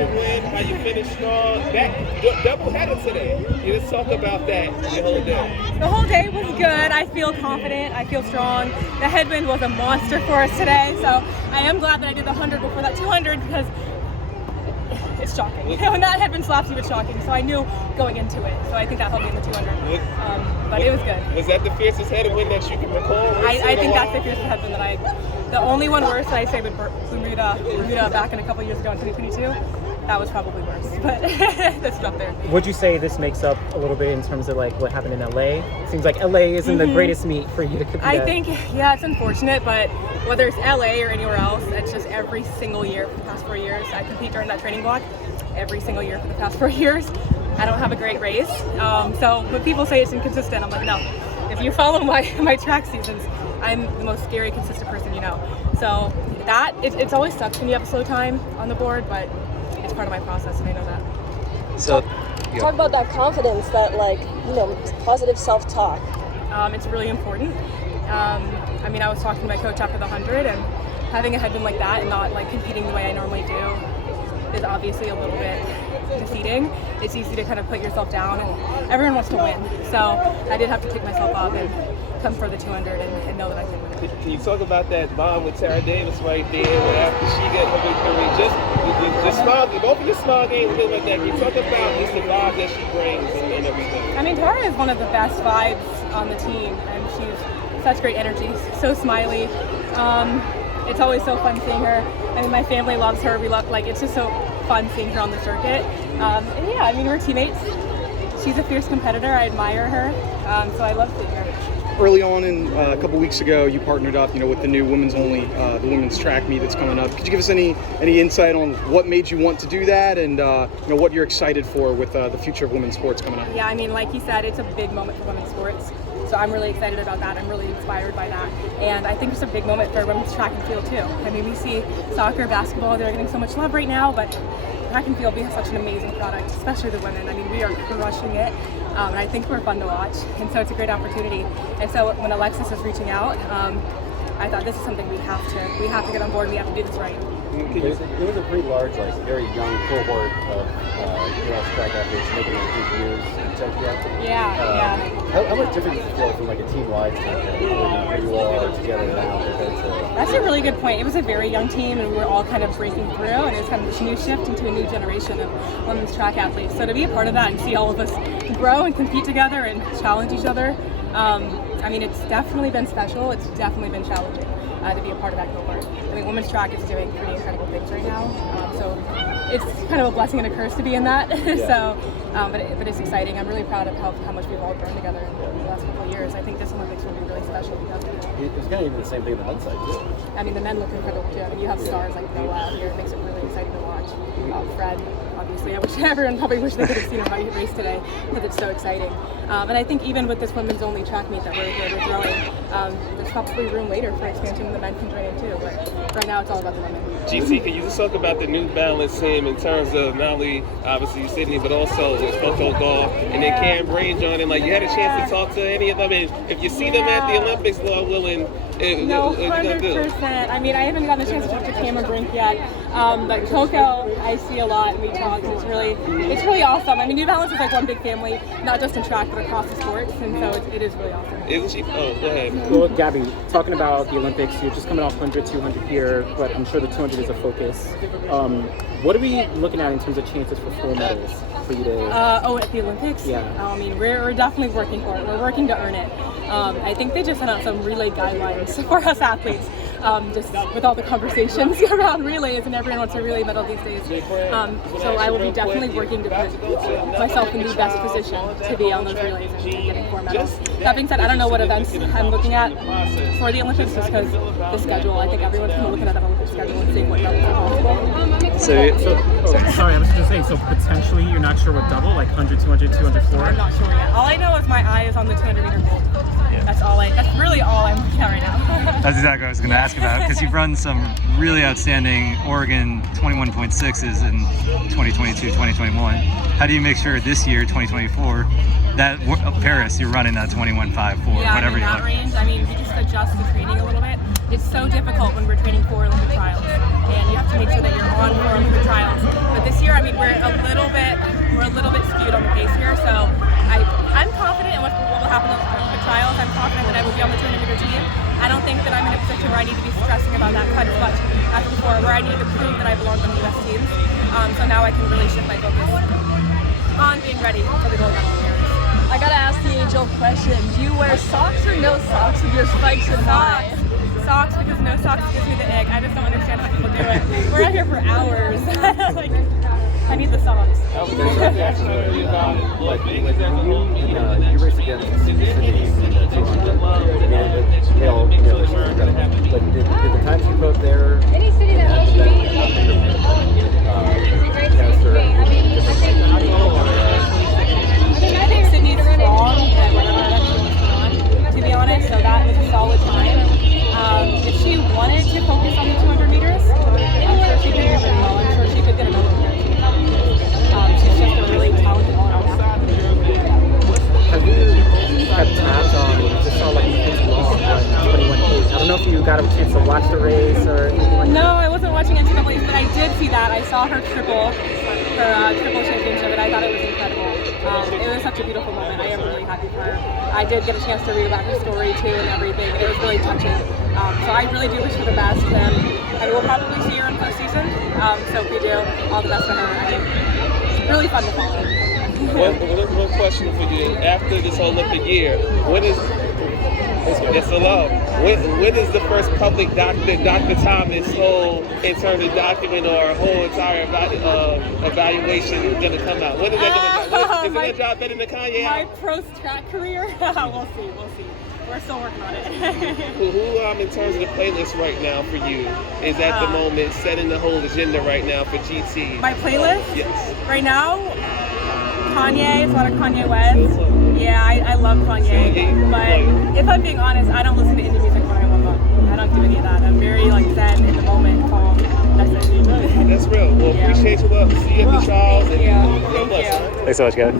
your win, how you finished strong. That double header today. You just talk about that the whole day. The whole day was good. I feel confident. I feel strong. The headwind was a monster for us today, so I am glad that I did the 100 before that 200 because it's shocking. When that headwind slaps you, it's shocking. So I knew going into it. So I think that helped me in the 200. But it was good. Was that the fiercest headwind that you can recall? I think that's the fiercest headwind that the only one worse that I'd say would Bermuda back in a couple years ago in 2022. That was probably worse, but that's up there. Would you say this makes up a little bit in terms of like what happened in LA? It seems like LA isn't the greatest meet for you to compete I at. think, yeah, it's unfortunate, but whether it's LA or anywhere else, it's just every single year for the past 4 years. I compete during that training block every single year for the past 4 years. I don't have a great race. So when people say it's inconsistent, I'm like, no. If you follow my track seasons, I'm the most scary, consistent person you know. So that, it's always sucks when you have a slow time on the board, but it's part of my process and I know that. So, talk about that confidence, that positive self-talk. It's really important. I mean, I was talking to my coach after the 100 and having a headwind like that and not like competing the way I normally do is obviously a little bit defeating. It's easy to kind of put yourself down and everyone wants to win. So I did have to pick myself up and come for the 200 and know that I can win. Can you talk about that bond with Tara Davis right there after she got her victory? Just small, both of your small games, things like that. Can you talk about just the vibe that she brings and everything? I mean, Tara is one of the best vibes on the team, and she's such great energy, so smiley. It's always so fun seeing her. I mean, my family loves her. We love, it's just so fun seeing her on the circuit. And yeah, I mean, we're teammates. She's a fierce competitor. I admire her, so I love seeing her. Early on, a couple weeks ago, you partnered up, with the new women's only, the women's track meet that's coming up. Could you give us any insight on what made you want to do that, and what you're excited for with the future of women's sports coming up? Yeah, I mean, like you said, it's a big moment for women's sports. So I'm really excited about that. I'm really inspired by that. And I think it's a big moment for women's track and field too. I mean, we see soccer, basketball, they're getting so much love right now, but track and field, we have such an amazing product, especially the women. I mean, we are crushing it. And I think we're fun to watch. And so it's a great opportunity. And so when Alexis is reaching out, I thought this is something we have to get on board. We have to do this right. It was a pretty large, very young cohort of U.S. track athletes making their debuts in Tokyo. Yeah. How much different does it feel from a team-wide standpoint when you all are together now compared to? That's a really good point. It was a very young team, and we were all kind of breaking through, and it was kind of this new shift into a new generation of women's track athletes. So to be a part of that and see all of us grow and compete together and challenge each other, I mean, it's definitely been special. It's definitely been challenging to be a part of that cohort. I mean, women's track is doing pretty incredible things right now. So it's kind of a blessing and a curse to be in that. Yeah. But it's exciting. I'm really proud of how much we've all grown together in the last couple of years. I think this Olympics will be really special because of it. It's kind of even the same thing on the men's side too. I mean, the men look incredible too. I mean, you have stars like Noah out here. It makes it really exciting to watch. Fred, obviously, I wish everyone probably wish they could have seen him race today because it's so exciting. And I think even with this women's only track meet that we're throwing, there's probably room later for expansion and the men can join in too. But right now, it's all about the women. GC, can you just talk about the New Balance team in terms of not only obviously Sydney, but also Photo Golf and then Cam Range on it? Like, you had a chance to talk to any of them, and if you see them at the Olympics, Lord willing, no, 100%. I mean, I haven't gotten a chance to talk to Cameron Brink yet, but Coco, I see a lot, and we talk, and it's really awesome. I mean, New Balance is like one big family, not just in track, but across the sports, and so it is really awesome. Isn't she? Oh, go ahead. Well, Gabby, talking about the Olympics, you're just coming off 100, 200 here, but I'm sure the 200 is a focus. What are we looking at in terms of chances for 4 medals for you to? At the Olympics? Yeah. I mean, we're definitely working for it. We're working to earn it. I think they just sent out some relay guidelines for us athletes, just with all the conversations around relays, and everyone wants a relay medal these days. So I will be definitely working to put myself in the best position to be on those relays and getting 4 medals. That being said, I don't know what events I'm looking at for the Olympics just because the schedule. I think everyone's kind of looking at that Olympic schedule and seeing what medals are possible. Sorry, I was just saying, so potentially you're not sure what double, like 100, 200, 200, 400? I'm not sure yet. All I know is my eye is on the 200 meter gold. Yeah. That's really all I'm looking at right now. That's exactly what I was going to ask about, because you've run some really outstanding Oregon 21.6s in 2022, 2021. How do you make sure this year, 2024, that Paris, you're running that 21.5 for whatever you want? Range, I mean, we just adjust the training a little bit. It's so difficult when we're training for Olympic trials, and you have to make sure that you're on for Olympic trials. But this year, I need to be stressing about that quite as much as before, where I needed to prove that I belonged on the U.S. teams. So now I can really shift my focus on being ready for the gold medal in Paris. I gotta ask the age-old question: do you wear socks or no socks with your spikes and high? Socks, because no socks gives me the ick. I just don't understand how people do it. We're out here for hours. Like, I need the socks. But when you race against Sydney in the 200, but did the time she broke there Any city that hosts you, I think Sydney's strong at whatever that she wants to run, to be honest, so that was a solid time. If she wanted to focus on the 200 meters, I'm sure she could do very well. I'm sure she could get another pair too. She's just a really talented all-around athlete. Have you had tabs on, just saw like things long, 21.8. I don't know if you got a chance to watch the race or anything like that. No, I wasn't watching NCAA's, but I did see that. I saw her triple championship, and I thought it was incredible. It was such a beautiful moment. I am really happy for her. I did get a chance to read about her story too and everything, and it was really touching. So I really do wish her the best, and I will probably see her in postseason. So if we do, all the best to her. I mean, it's really fun to follow. One question for you. After this Olympic year, when is when is the first public Dr. Thomas whole internal document or whole entire evaluation going to come out? When is that going to come out? Is it going to drop better than Kanye? My pro track career? We'll see. We're still working on it. Who in terms of the playlist right now for you is at the moment setting the whole agenda right now for GT? My playlist? Yes. Right now, Kanye. It's a lot of Kanye West. Yeah, I love Kanye. But if I'm being honest, I don't listen to indie music when I warm up. I don't do any of that. I'm very like zen in the moment, calm. That's it. That's real. Well, appreciate you. See you at the trials. Thank you. Thanks so much, Gabby.